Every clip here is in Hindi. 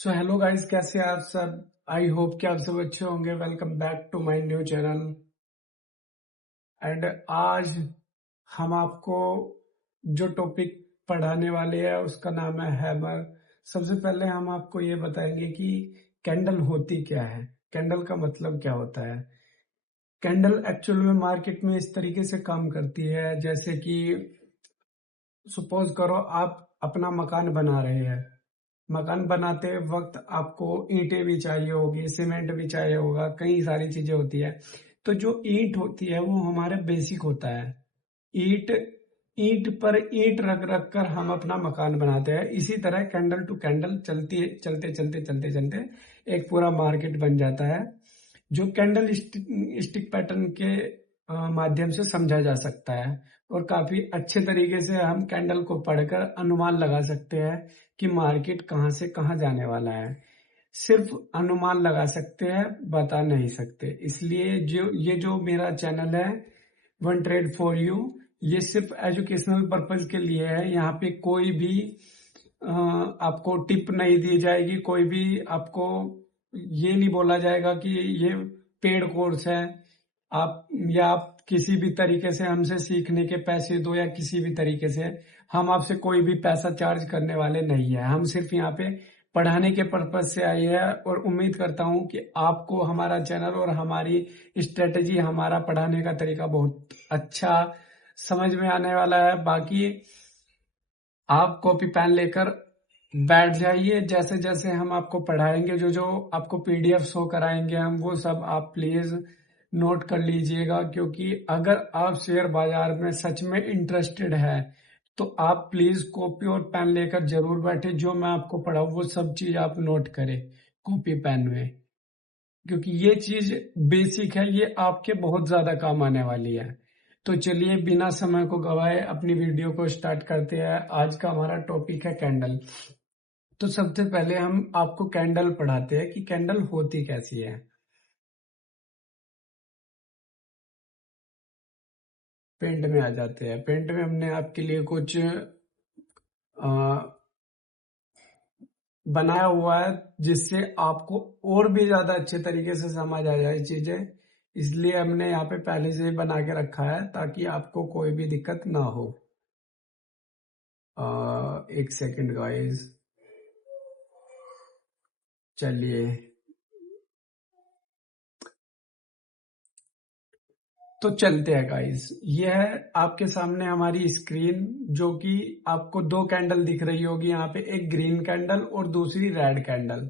सो हेलो गाइस, कैसे हैं आप सब। आई होप कि आप सब अच्छे होंगे। Welcome back to my new channel. And आज हम आपको जो टॉपिक पढ़ाने वाले हैं उसका नाम है हैमर। सबसे पहले हम आपको ये बताएंगे कि कैंडल होती क्या है, कैंडल का मतलब क्या होता है। कैंडल एक्चुअल में मार्केट में इस तरीके से काम करती है, जैसे कि सपोज करो आप अपना मकान बना रहे हैं। मकान बनाते वक्त आपको ईंटें भी चाहिए होगी, सीमेंट भी चाहिए होगा, कई सारी चीजें होती है। तो जो ईंट होती है वो हमारे बेसिक होता है। ईंट ईंट पर ईंट रख रख कर हम अपना मकान बनाते हैं। इसी तरह कैंडल टू कैंडल चलती चलते चलते चलते चलते एक पूरा मार्केट बन जाता है, जो कैंडल स्टिक पैटर्न के माध्यम से समझा जा सकता है। और काफी अच्छे तरीके से हम कैंडल को पढ़कर अनुमान लगा सकते हैं कि मार्केट कहां से कहां जाने वाला है। सिर्फ अनुमान लगा सकते हैं, बता नहीं सकते। इसलिए जो मेरा चैनल है वन ट्रेड फॉर यू, ये सिर्फ एजुकेशनल पर्पज के लिए है। यहाँ पे कोई भी आपको टिप नहीं दी जाएगी, कोई भी आपको ये नहीं बोला जाएगा कि ये पेड कोर्स है आप, या आप किसी भी तरीके से हमसे सीखने के पैसे दो, या किसी भी तरीके से हम आपसे कोई भी पैसा चार्ज करने वाले नहीं है। हम सिर्फ यहाँ पे पढ़ाने के पर्पज से आए हैं, और उम्मीद करता हूँ कि आपको हमारा चैनल और हमारी स्ट्रेटेजी, हमारा पढ़ाने का तरीका बहुत अच्छा समझ में आने वाला है। बाकी आप कॉपी पेन लेकर बैठ जाइए। जैसे जैसे हम आपको पढ़ाएंगे, जो जो आपको पीडीएफ शो कराएंगे हम, वो सब आप प्लीज नोट कर लीजिएगा। क्योंकि अगर आप शेयर बाजार में सच में इंटरेस्टेड है तो आप प्लीज कॉपी और पेन लेकर जरूर बैठे। जो मैं आपको पढ़ाऊँ वो सब चीज आप नोट करें कॉपी पेन में, क्योंकि ये चीज बेसिक है, ये आपके बहुत ज्यादा काम आने वाली है। तो चलिए बिना समय को गवाए अपनी वीडियो को स्टार्ट करते हैं। आज का हमारा टॉपिक है कैंडल। तो सबसे पहले हम आपको कैंडल पढ़ाते हैं कि कैंडल होती कैसी है। पेंट में आ जाते हैं। पेंट में हमने आपके लिए कुछ बनाया हुआ है, जिससे आपको और भी ज्यादा अच्छे तरीके से समझ आ जाए चीजें। इसलिए हमने यहाँ पे पहले से ही बना के रखा है ताकि आपको कोई भी दिक्कत ना हो। एक सेकंड गाइस, चलिए। तो चलते हैं गाइस। ये है आपके सामने हमारी स्क्रीन, जो कि आपको दो कैंडल दिख रही होगी यहाँ पे, एक ग्रीन कैंडल और दूसरी रेड कैंडल।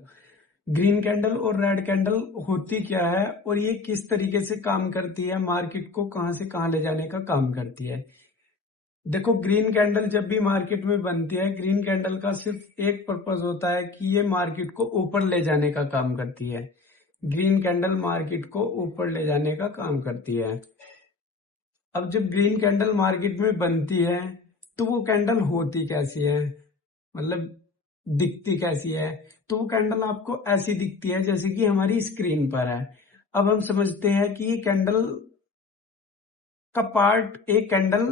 ग्रीन कैंडल और रेड कैंडल होती क्या है और ये किस तरीके से काम करती है, मार्केट को कहां से कहां ले जाने का काम करती है। देखो, ग्रीन कैंडल जब भी मार्केट में बनती है, ग्रीन कैंडल का सिर्फ एक पर्पज होता है कि ये मार्केट को ऊपर ले जाने का काम करती है। ग्रीन कैंडल मार्केट को ऊपर ले जाने का काम करती है। अब जब ग्रीन कैंडल मार्केट में बनती है तो वो कैंडल होती कैसी है, मतलब दिखती कैसी है। तो वो कैंडल आपको ऐसी दिखती है जैसे कि हमारी स्क्रीन पर है। अब हम समझते हैं कि ये कैंडल का पार्ट, एक कैंडल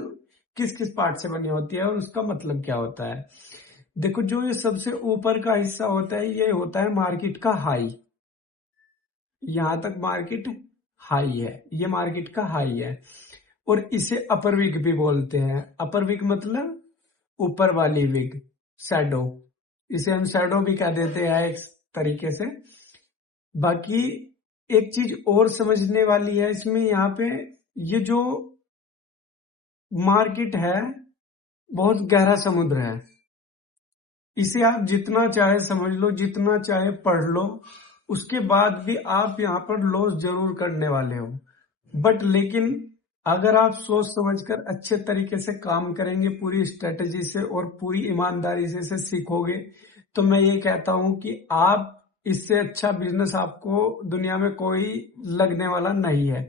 किस किस पार्ट से बनी होती है और उसका मतलब क्या होता है। देखो, जो ये सबसे ऊपर का हिस्सा होता है ये होता है मार्केट का हाई। यहां तक मार्केट हाई है, ये मार्केट का हाई है। और इसे अपर विग भी बोलते हैं। अपर विग मतलब ऊपर वाली विग, शैडो। इसे हम शैडो भी कह देते हैं एक तरीके से। बाकी एक चीज और समझने वाली है इसमें, यहाँ पे ये जो मार्केट है बहुत गहरा समुद्र है। इसे आप जितना चाहे समझ लो, जितना चाहे पढ़ लो, उसके बाद भी आप यहाँ पर लॉस जरूर करने वाले हो। बट लेकिन अगर आप सोच समझकर अच्छे तरीके से काम करेंगे, पूरी स्ट्रेटेजी से और पूरी ईमानदारी से सीखोगे, तो मैं ये कहता हूं कि आप, इससे अच्छा बिजनेस आपको दुनिया में कोई लगने वाला नहीं है।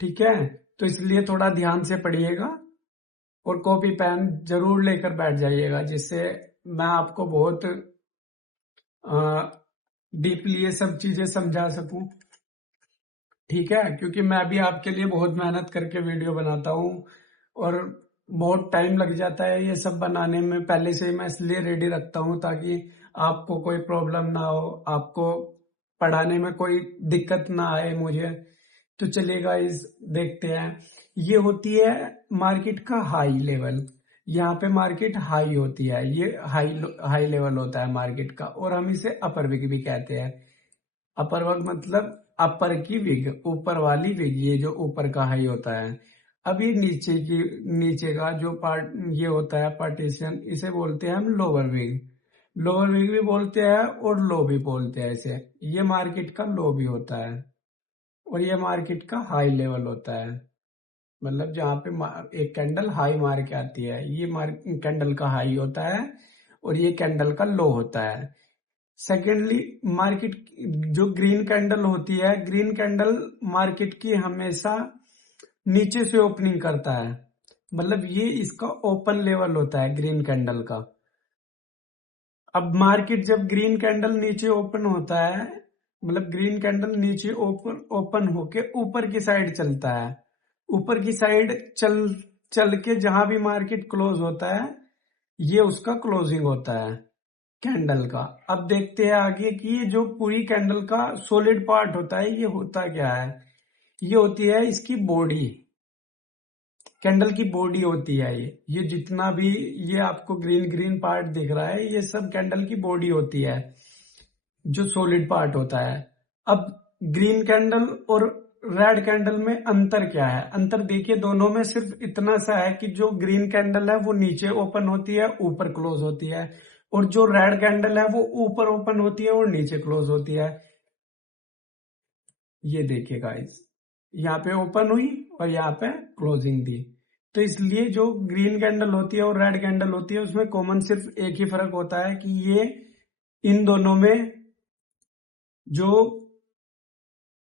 ठीक है, तो इसलिए थोड़ा ध्यान से पढ़िएगा और कॉपी पेन जरूर लेकर बैठ जाइएगा, जिससे मैं आपको बहुत डीपली ये सब चीजें समझा सकूं। ठीक है, क्योंकि मैं भी आपके लिए बहुत मेहनत करके वीडियो बनाता हूँ और बहुत टाइम लग जाता है ये सब बनाने में। पहले से ही मैं इसलिए रेडी रखता हूँ ताकि आपको कोई प्रॉब्लम ना हो, आपको पढ़ाने में कोई दिक्कत ना आए मुझे। तो चलिए गाइस देखते हैं। ये होती है मार्केट का हाई लेवल। यहाँ पे मार्केट हाई होती है, ये हाई हाई लेवल होता है मार्केट का, और हम इसे अपर विग भी कहते हैं। अपर वर्ग मतलब अपर की विग, ऊपर वाली विग, ये जो ऊपर का हाई होता है। अब ये नीचे का जो पार्ट ये होता है पार्टीशन, इसे बोलते हैं हम लोअर विग। लोअर विग भी बोलते हैं और लो भी बोलते हैं इसे। ये मार्केट का लो भी होता है और ये मार्केट का हाई लेवल होता है। मतलब जहाँ पे एक कैंडल हाई मार के आती है, ये कैंडल का हाई होता है और ये कैंडल का लो होता है। सेकेंडली मार्केट जो ग्रीन कैंडल होती है, ग्रीन कैंडल मार्केट की हमेशा नीचे से ओपनिंग करता है। मतलब ये इसका ओपन लेवल होता है ग्रीन कैंडल का। अब मार्केट जब ग्रीन कैंडल नीचे ओपन होता है, मतलब ग्रीन कैंडल नीचे ओपन होके ऊपर की साइड चलता है, ऊपर की साइड चल के जहां भी मार्केट क्लोज होता है, ये उसका क्लोजिंग होता है कैंडल का। अब देखते हैं आगे कि ये जो पूरी कैंडल का सॉलिड पार्ट होता है, ये होता क्या है। ये होती है इसकी बॉडी, कैंडल की बॉडी होती है ये जितना भी ये आपको ग्रीन ग्रीन पार्ट दिख रहा है, ये सब कैंडल की बॉडी होती है, जो सॉलिड पार्ट होता है। अब ग्रीन कैंडल और रेड कैंडल में अंतर क्या है। अंतर देखिए, दोनों में सिर्फ इतना सा है कि जो ग्रीन कैंडल है वो नीचे ओपन होती है, ऊपर क्लोज होती है, और जो रेड कैंडल है वो ऊपर ओपन होती है और नीचे क्लोज होती है। ये देखिए गाइस, यहाँ पे ओपन हुई और यहाँ पे क्लोजिंग दी। तो इसलिए जो ग्रीन कैंडल होती है और रेड कैंडल होती है, उसमें कॉमन सिर्फ एक ही फर्क होता है कि ये इन दोनों में जो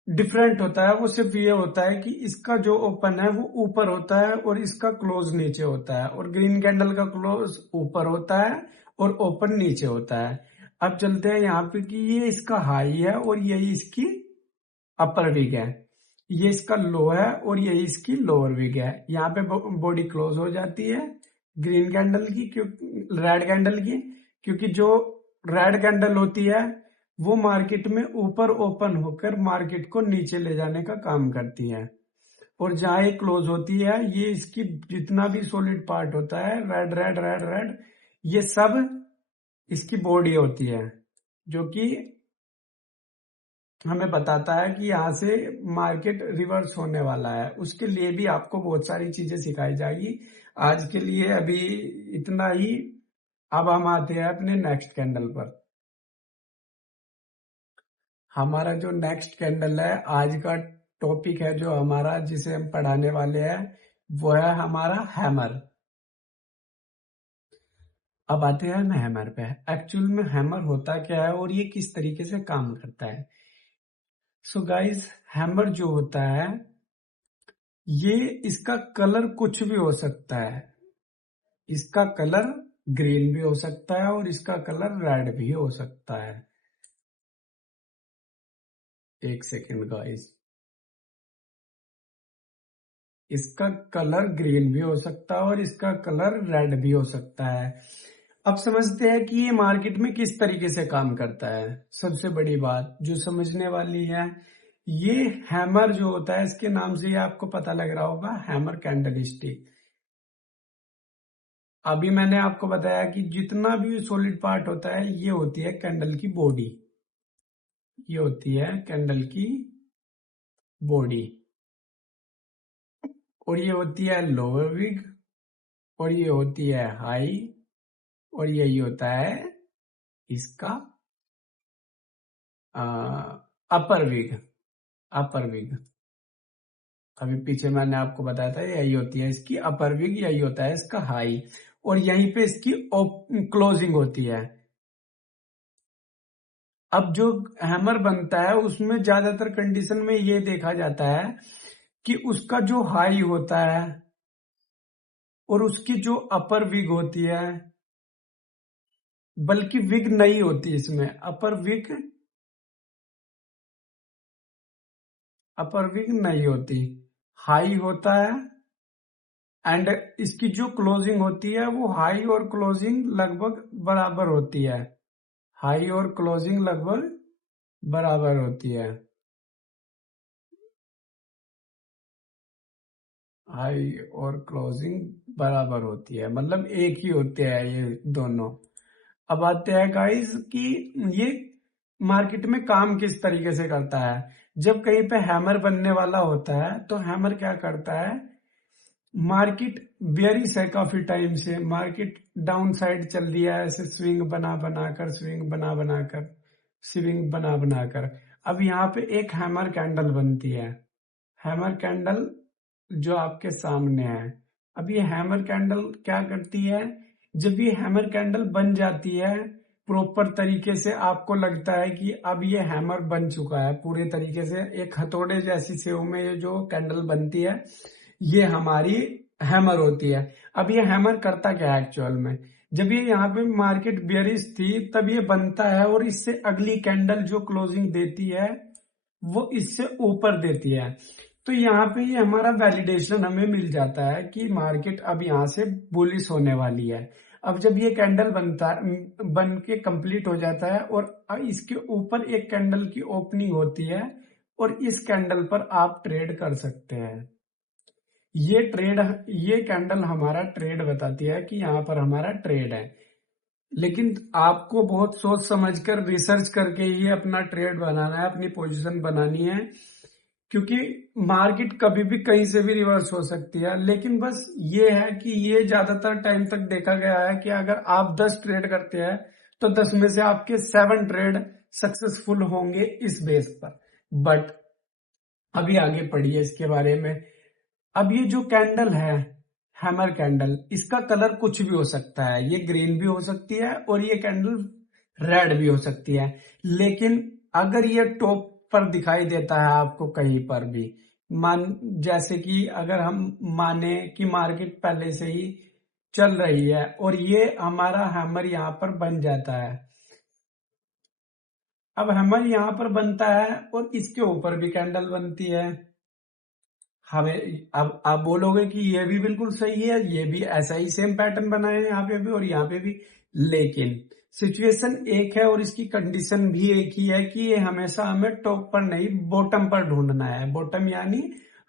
डिफरेंट होता है वो सिर्फ ये होता है कि इसका जो ओपन है वो ऊपर होता है और इसका क्लोज नीचे होता है, और ग्रीन कैंडल का क्लोज ऊपर होता है और ओपन नीचे होता है। अब चलते हैं यहाँ पे कि ये इसका हाई है और यही इसकी अपर विग है, ये इसका लो है और यही इसकी लोअर विग है। यहाँ पे बॉडी क्लोज हो जाती है ग्रीन कैंडल की, रेड कैंडल की, क्योंकि जो रेड कैंडल होती है वो मार्केट में ऊपर ओपन होकर मार्केट को नीचे ले जाने का काम करती है, और जहां ये क्लोज होती है, ये इसकी जितना भी सॉलिड पार्ट होता है, रेड रेड रेड रेड, ये सब इसकी बॉडी होती है, जो कि हमें बताता है कि यहाँ से मार्केट रिवर्स होने वाला है। उसके लिए भी आपको बहुत सारी चीजें सिखाई जाएगी। आज के लिए अभी इतना ही। अब हम आते हैं अपने नेक्स्ट कैंडल पर। हमारा जो नेक्स्ट कैंडल है, आज का टॉपिक है जो हमारा, जिसे हम पढ़ाने वाले हैं, वो है हमारा हैमर। अब आते हैं हम हैमर पे। एक्चुअल में हैमर होता क्या है और ये किस तरीके से काम करता है। सो गाइस, हैमर जो होता है, ये इसका कलर कुछ भी हो सकता है। इसका कलर ग्रीन भी हो सकता है और इसका कलर रेड भी हो सकता है। एक सेकेंड गाइस, इसका कलर ग्रीन भी हो सकता है और इसका कलर रेड भी हो सकता है। अब समझते हैं कि ये मार्केट में किस तरीके से काम करता है। सबसे बड़ी बात जो समझने वाली है, ये हैमर जो होता है, इसके नाम से ये आपको पता लग रहा होगा, हैमर कैंडलस्टिक। अभी मैंने आपको बताया कि जितना भी सॉलिड पार्ट होता है, ये होती है कैंडल की बॉडी, ये होती है कैंडल की बॉडी, और ये होती है लोअर विग, और ये होती है हाई, और यही होता है इसका अपर विग। अपर विग अभी पीछे मैंने आपको बताया था, यही होती है इसकी अपर विग, यही होता है इसका हाई, और यहीं पे इसकी क्लोजिंग होती है। अब जो हैमर बनता है उसमें ज्यादातर कंडीशन में ये देखा जाता है कि उसका जो हाई होता है और उसकी जो अपर विग होती है, बल्कि विग नहीं होती इसमें, अपर विग नहीं होती, हाई होता है। एंड इसकी जो क्लोजिंग होती है वो हाई और क्लोजिंग लगभग बराबर होती है। हाई और क्लोजिंग लगभग बराबर होती है। हाई और क्लोजिंग बराबर होती है, मतलब एक ही होते हैं ये दोनों। अब आते हैं गाइस कि ये मार्केट में काम किस तरीके से करता है। जब कहीं पे हैमर बनने वाला होता है तो हैमर क्या करता है, मार्केट बेयरिश है, काफी टाइम से मार्केट डाउन साइड चल रही है, ऐसे स्विंग बना बनाकर, स्विंग बना बनाकर, स्विंग बना बनाकर। अब यहाँ पे एक हैमर कैंडल बनती है, हैमर कैंडल जो आपके सामने है। अब ये हैमर कैंडल क्या करती है, जब ये हैमर कैंडल बन जाती है प्रॉपर तरीके से, आपको लगता है कि अब ये हैमर बन चुका है पूरे तरीके से, एक हथौड़े जैसी शेव में ये जो कैंडल बनती है ये हमारी हैमर होती है। अब ये हैमर करता क्या है एक्चुअल में, जब ये यहाँ पे मार्केट बेयरिश थी तब ये बनता है और इससे अगली कैंडल जो क्लोजिंग देती है वो इससे ऊपर देती है। तो यहाँ पे ये हमारा वैलिडेशन हमें मिल जाता है कि मार्केट अब यहाँ से बुलिश होने वाली है। अब जब ये कैंडल बन के कंप्लीट हो जाता है और इसके ऊपर एक कैंडल की ओपनिंग होती है और इस कैंडल पर आप ट्रेड कर सकते हैं। ये कैंडल हमारा ट्रेड बताती है कि यहाँ पर हमारा ट्रेड है। लेकिन आपको बहुत सोच समझकर रिसर्च करके ही अपना ट्रेड बनाना है, अपनी पोजीशन बनानी है, क्योंकि मार्केट कभी भी कहीं से भी रिवर्स हो सकती है। लेकिन बस ये है कि ये ज्यादातर टाइम तक देखा गया है कि अगर आप 10 ट्रेड करते हैं तो 10 में से आपके 7 ट्रेड सक्सेसफुल होंगे इस बेस पर। बट अभी आगे पढ़िए इसके बारे में। अब ये जो कैंडल है हैमर कैंडल, इसका कलर कुछ भी हो सकता है, ये ग्रीन भी हो सकती है और ये कैंडल रेड भी हो सकती है। लेकिन अगर ये टॉप पर दिखाई देता है आपको कहीं पर भी, जैसे कि अगर हम माने कि मार्केट पहले से ही चल रही है और ये हमारा हैमर यहाँ पर बन जाता है। अब हैमर यहाँ पर बनता है और इसके ऊपर भी कैंडल बनती है। हमें अब आप बोलोगे कि ये भी बिल्कुल सही है, ये भी ऐसा ही सेम पैटर्न बना है यहाँ पे भी और यहाँ पे भी। लेकिन सिचुएशन एक है और इसकी कंडीशन भी एक ही है कि ये हमेशा हमें टॉप पर नहीं बॉटम पर ढूंढना है। बॉटम यानी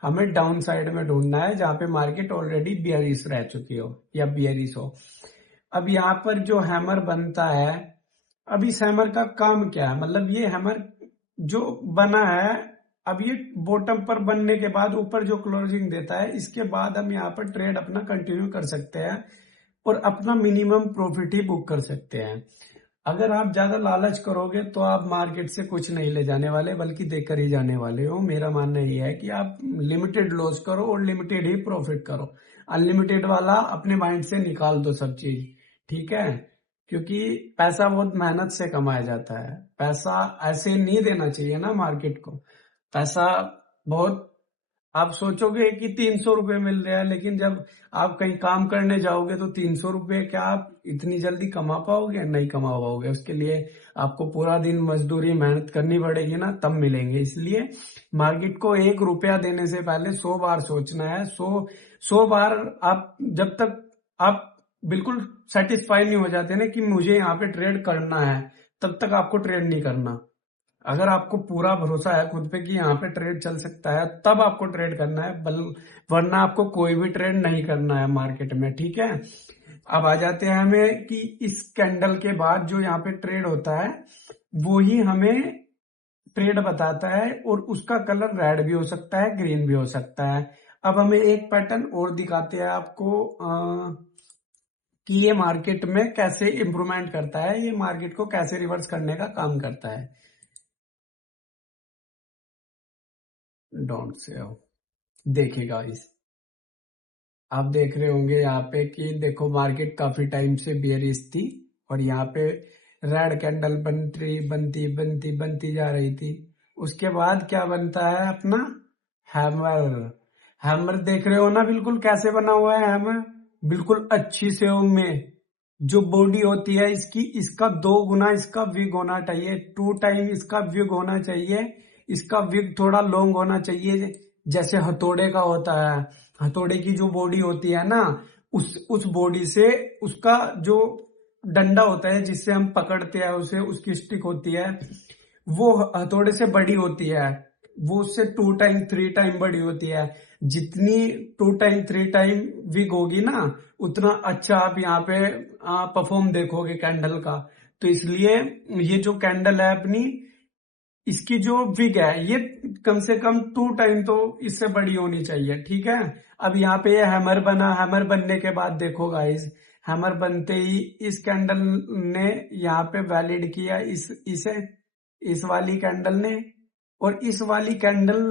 हमें डाउन साइड में ढूंढना है जहां पे मार्केट ऑलरेडी बियरिश रह चुकी हो या बियरिश हो। अब यहाँ पर जो हैमर बनता है, अब इस हैमर का काम क्या है, मतलब ये हैमर जो बना है, अब ये बॉटम पर बनने के बाद ऊपर जो क्लोजिंग देता है, इसके बाद हम यहाँ पर ट्रेड अपना कंटिन्यू कर सकते हैं और अपना मिनिमम प्रॉफिट ही बुक कर सकते हैं। अगर आप ज्यादा लालच करोगे तो आप मार्केट से कुछ नहीं ले जाने वाले, बल्कि देकर ही जाने वाले हो। मेरा मानना यह है कि आप लिमिटेड लॉस करो और लिमिटेड ही प्रॉफिट करो। अनलिमिटेड वाला अपने माइंड से निकाल दो सब चीज, ठीक है। क्योंकि पैसा बहुत मेहनत से कमाया जाता है, पैसा ऐसे नहीं देना चाहिए ना मार्केट को। पैसा बहुत, आप सोचोगे कि 300 रुपए मिल रहा है, लेकिन जब आप कहीं काम करने जाओगे तो 300 रुपए क्या आप इतनी जल्दी कमा पाओगे? नहीं कमा पाओगे। उसके लिए आपको पूरा दिन मजदूरी मेहनत करनी पड़ेगी ना, तब मिलेंगे। इसलिए मार्केट को 1 रुपया देने से पहले 100 बार सोचना है। 100 बार आप जब तक आप बिल्कुल सेटिस्फाई नहीं हो जाते ना कि मुझे यहाँ पे ट्रेड करना है, तब तक आपको ट्रेड नहीं करना। अगर आपको पूरा भरोसा है खुद पे कि यहाँ पे ट्रेड चल सकता है, तब आपको ट्रेड करना है, वरना आपको कोई भी ट्रेड नहीं करना है मार्केट में, ठीक है। अब आ जाते हैं हमें कि इस कैंडल के बाद जो यहाँ पे ट्रेड होता है वो ही हमें ट्रेड बताता है और उसका कलर रेड भी हो सकता है, ग्रीन भी हो सकता है। अब हमें एक पैटर्न और दिखाते हैं आपको कि ये मार्केट में कैसे इंप्रूवमेंट करता है, ये मार्केट को कैसे रिवर्स करने का काम करता है। डोंट से देखिएगा इस, आप देख रहे होंगे यहाँ पे कि देखो मार्केट काफी टाइम से बियरिश थी और यहाँ पे रेड कैंडल बनती बनती बनती बनती जा रही थी। उसके बाद क्या बनता है अपना हैमर। हैमर देख रहे हो ना बिल्कुल कैसे बना हुआ है हैमर, बिल्कुल अच्छी से में जो बॉडी होती है इसकी, इसका 2 गुना इसका विग होना चाहिए, 2 टाइम इसका विग होना चाहिए। इसका विग थोड़ा लॉन्ग होना चाहिए, जैसे हथौड़े का होता है। हथौड़े की जो बॉडी होती है ना, उस बॉडी से उसका जो डंडा होता है जिससे हम पकड़ते हैं उसे, उसकी स्टिक होती है, वो हथौड़े से बड़ी होती है, वो उससे 2 टाइम 3 टाइम बड़ी होती है। जितनी 2 टाइम 3 टाइम विग होगी ना, उतना अच्छा आप यहाँ पे परफॉर्म देखोगे कैंडल का। तो इसलिए ये जो कैंडल है अपनी, इसकी जो विग है ये कम से कम 2 टाइम तो इससे बड़ी होनी चाहिए, ठीक है। अब यहाँ पे ये हैमर बना, हैमर बनने के बाद देखो गाइस, हैमर बनते ही इस कैंडल ने यहाँ पे वैलिड किया इसे, इस वाली कैंडल ने, और इस वाली कैंडल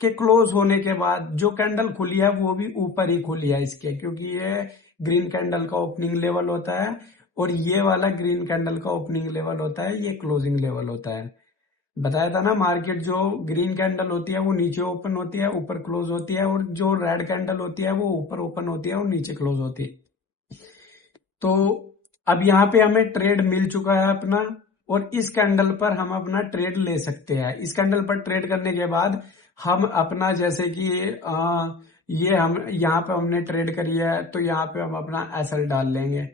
के क्लोज होने के बाद जो कैंडल खुली है वो भी ऊपर ही खुली है इसके, क्योंकि ये ग्रीन कैंडल का ओपनिंग लेवल होता है और ये वाला ग्रीन कैंडल का ओपनिंग लेवल होता है, ये क्लोजिंग लेवल होता है। बताया था ना, मार्केट जो ग्रीन कैंडल होती है वो नीचे ओपन होती है, ऊपर क्लोज होती है, और जो रेड कैंडल होती है वो ऊपर ओपन होती है और नीचे क्लोज होती है। तो अब यहाँ पे हमें ट्रेड मिल चुका है अपना, और इस कैंडल पर हम अपना ट्रेड ले सकते हैं। इस कैंडल पर ट्रेड करने के बाद हम अपना, जैसे कि ये हम यहाँ पे हमने ट्रेड करी है, तो यहाँ पे हम अपना एसएल डाल लेंगे।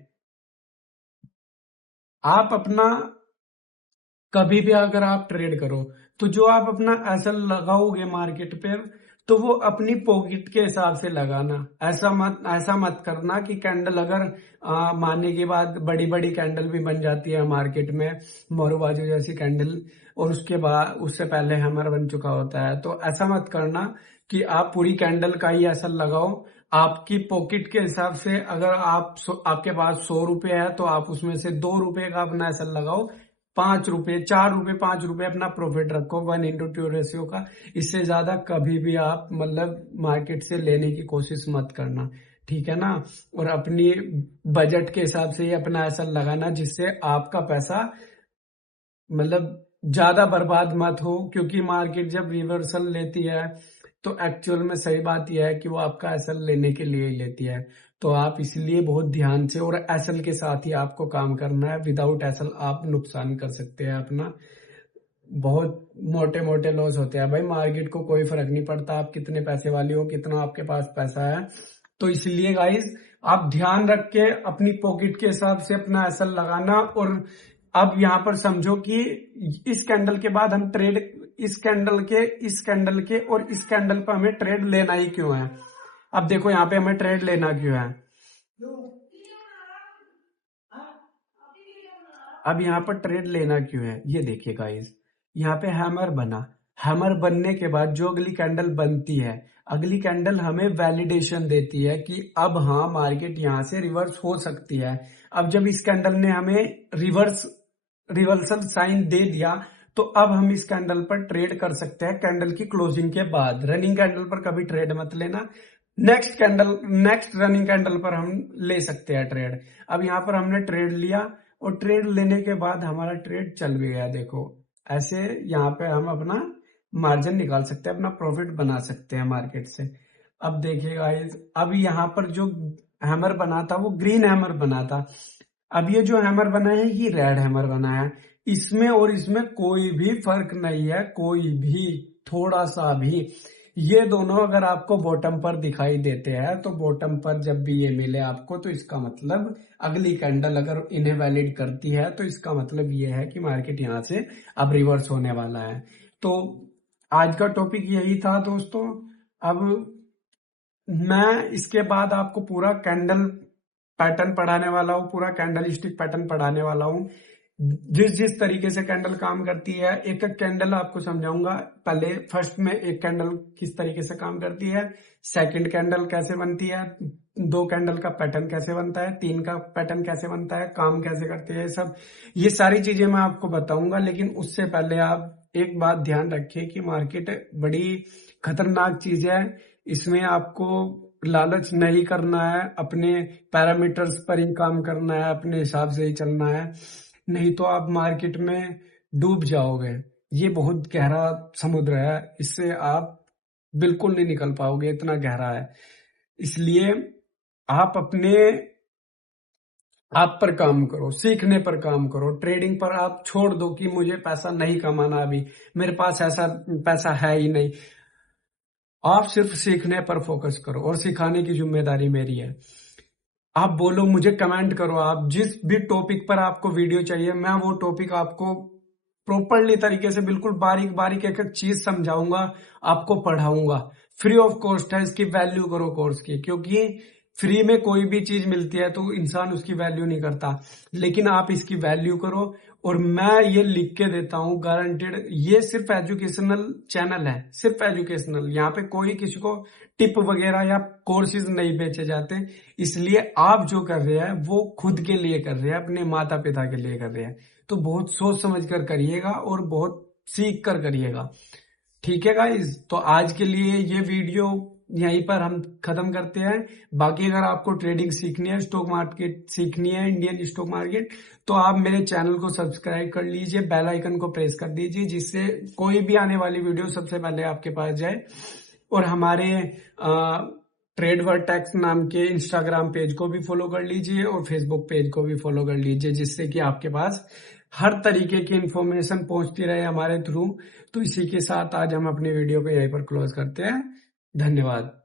आप अपना कभी भी अगर आप ट्रेड करो, तो जो आप अपना एसएल लगाओगे मार्केट पे, तो वो अपनी पॉकेट के हिसाब से लगाना। ऐसा मत करना कि कैंडल अगर मारने के बाद बड़ी बड़ी कैंडल भी बन जाती है मार्केट में, मोरू जैसी कैंडल, और उसके बाद उससे पहले हैमर बन चुका होता है, तो ऐसा मत करना कि आप पूरी कैंडल का ही एसएल लगाओ। आपकी पॉकेट के हिसाब से, अगर आपके पास 100 रुपए है तो आप उसमें से 2 रुपए का अपना एसएल लगाओ, 5 रुपए 4 रुपए 5 रुपए अपना प्रॉफिट रखो 1:2 रेशियो का। इससे ज्यादा कभी भी आप मतलब मार्केट से लेने की कोशिश मत करना, ठीक है ना। और अपनी बजट के हिसाब से ही अपना ऐसा लगाना जिससे आपका पैसा मतलब ज्यादा बर्बाद मत हो, क्योंकि मार्केट जब रिवर्सल लेती है तो एक्चुअल में सही बात यह है कि वो आपका एसएल लेने के लिए ही लेती है। तो आप इसलिए बहुत ध्यान से, और एसएल के साथ ही आपको काम करना है। विदाउट एसएल आप नुकसान कर सकते हैं अपना, बहुत मोटे मोटे लॉस होते हैं भाई। मार्केट को कोई फर्क नहीं पड़ता आप कितने पैसे वाले हो, कितना आपके पास पैसा है। तो इसलिए गाइस, आप ध्यान रख के अपनी पॉकेट के हिसाब से अपना एसएल लगाना। और अब यहाँ पर समझो कि इस कैंडल के बाद हम ट्रेड, इस कैंडल के और इस कैंडल पर हमें ट्रेड लेना ही क्यों है। अब देखो यहाँ पे हमें ट्रेड लेना क्यों है। अब यहाँ पर ट्रेड लेना क्यों है, ये देखिए गाइस, यहाँ पे हैमर बना, हैमर बनने के बाद जो अगली कैंडल बनती है, अगली कैंडल हमें वैलिडेशन देती है कि अब हाँ मार्केट यहाँ से रिवर्स हो सकती है। अब जब इस कैंडल ने हमें रिवर्सल साइन दे दिया, तो अब हम इस कैंडल पर ट्रेड कर सकते हैं कैंडल की क्लोजिंग के बाद। रनिंग कैंडल पर कभी ट्रेड मत लेना, नेक्स्ट रनिंग कैंडल पर हम ले सकते हैं ट्रेड। अब यहाँ पर हमने ट्रेड लिया, और ट्रेड लेने के बाद हमारा ट्रेड चल भी गया। देखो ऐसे यहाँ पे हम अपना मार्जिन निकाल सकते हैं, अपना प्रॉफिट बना सकते हैं मार्केट से। अब देखिए गाइस, अब यहाँ पर जो हैमर बना था वो ग्रीन हैमर बना था, अब ये जो हैमर बना है ये रेड हैमर बना है। इसमें और इसमें कोई भी फर्क नहीं है, कोई भी थोड़ा सा भी। ये दोनों अगर आपको बॉटम पर दिखाई देते हैं, तो बॉटम पर जब भी ये मिले आपको, तो इसका मतलब अगली कैंडल अगर इन्हें वैलिड करती है, तो इसका मतलब ये है कि मार्केट यहाँ से अब रिवर्स होने वाला है। तो आज का टॉपिक यही था दोस्तों। अब मैं इसके बाद आपको पूरा कैंडल पैटर्न पढ़ाने वाला हूँ, पूरा कैंडल स्टिक पैटर्न पढ़ाने वाला हूँ। जिस जिस तरीके से कैंडल काम करती है, एक एक कैंडल आपको समझाऊंगा। पहले फर्स्ट में एक कैंडल किस तरीके से काम करती है, सेकंड कैंडल कैसे बनती है, 2 कैंडल का पैटर्न कैसे बनता है, 3 का पैटर्न कैसे बनता है, काम कैसे करते हैं, सब ये सारी चीजें मैं आपको बताऊंगा। लेकिन उससे पहले आप एक बात ध्यान रखें कि मार्केट बड़ी खतरनाक चीज है। इसमें आपको लालच नहीं करना है, अपने पैरामीटर्स पर ही काम करना है, अपने हिसाब से ही चलना है, नहीं तो आप मार्केट में डूब जाओगे। ये बहुत गहरा समुद्र है, इससे आप बिल्कुल नहीं निकल पाओगे, इतना गहरा है। इसलिए आप आप पर काम करो, सीखने पर काम करो। ट्रेडिंग पर आप छोड़ दो कि मुझे पैसा नहीं कमाना, अभी मेरे पास ऐसा पैसा है ही नहीं। आप सिर्फ सीखने पर फोकस करो, और सिखाने की जिम्मेदारी मेरी है। आप बोलो, मुझे कमेंट करो, आप जिस भी टॉपिक पर आपको वीडियो चाहिए, मैं वो टॉपिक आपको प्रॉपरली तरीके से बिल्कुल बारीक बारीक एक एक चीज समझाऊंगा, आपको पढ़ाऊंगा। फ्री ऑफ कॉस्ट है, इसकी वैल्यू करो कोर्स की, क्योंकि फ्री में कोई भी चीज मिलती है तो इंसान उसकी वैल्यू नहीं करता, लेकिन आप इसकी वैल्यू करो। और मैं ये लिख के देता हूं गारंटेड, ये सिर्फ एजुकेशनल चैनल है, सिर्फ एजुकेशनल। यहाँ पे कोई किसी को टिप वगैरह या कोर्सेज नहीं बेचे जाते। इसलिए आप जो कर रहे हैं वो खुद के लिए कर रहे हैं, अपने माता पिता के लिए कर रहे हैं, तो बहुत सोच समझ कर करिएगा और बहुत सीख कर करिएगा। ठीक है गाइज, तो आज के लिए ये वीडियो यहीं पर हम खत्म करते हैं। बाकी अगर आपको ट्रेडिंग सीखनी है, स्टॉक मार्केट सीखनी है, इंडियन स्टॉक मार्केट, तो आप मेरे चैनल को सब्सक्राइब कर लीजिए, बेल आइकन को प्रेस कर दीजिए, जिससे कोई भी आने वाली वीडियो सबसे पहले आपके पास जाए। और हमारे ट्रेड वर्टेक्स नाम के इंस्टाग्राम पेज को भी फॉलो कर लीजिए और फेसबुक पेज को भी फॉलो कर लीजिए, जिससे कि आपके पास हर तरीके की इंफॉर्मेशन पहुंचती रहे हमारे थ्रू। तो इसी के साथ आज हम अपनी वीडियो को यहीं पर क्लोज करते हैं। धन्यवाद।